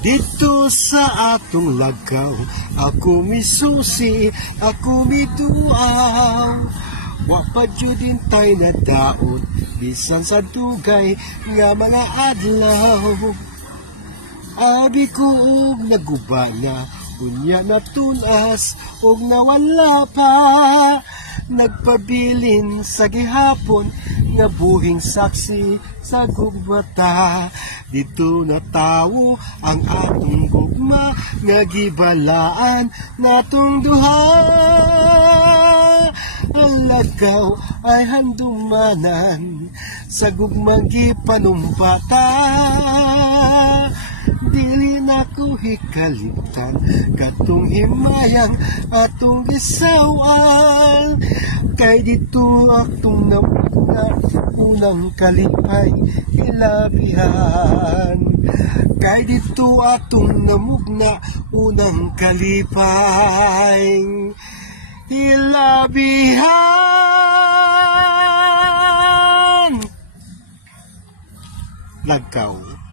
Dito sa atong lagaw, ako misusi, ako miduaw. Wa pa judin tay na daot, bisan sa dugay nga mga adlaw. Abi ko og naguba na, unya na tunas og nawala pa. Nagpabilin sa gihapon, nga buhing saksi sa gugmata. Dito na tawo ang atong gugma, nga gibalaan natong duha. Ang lagaw ay handumanan sa gugmang gipanumpata. Dili na ko hikalimtan katong himayang atong gisawan. Kay dito atong namugna unang kalipay hilabihan. Kay dito atong namugna unang kalipay hilabihan. Lagaw.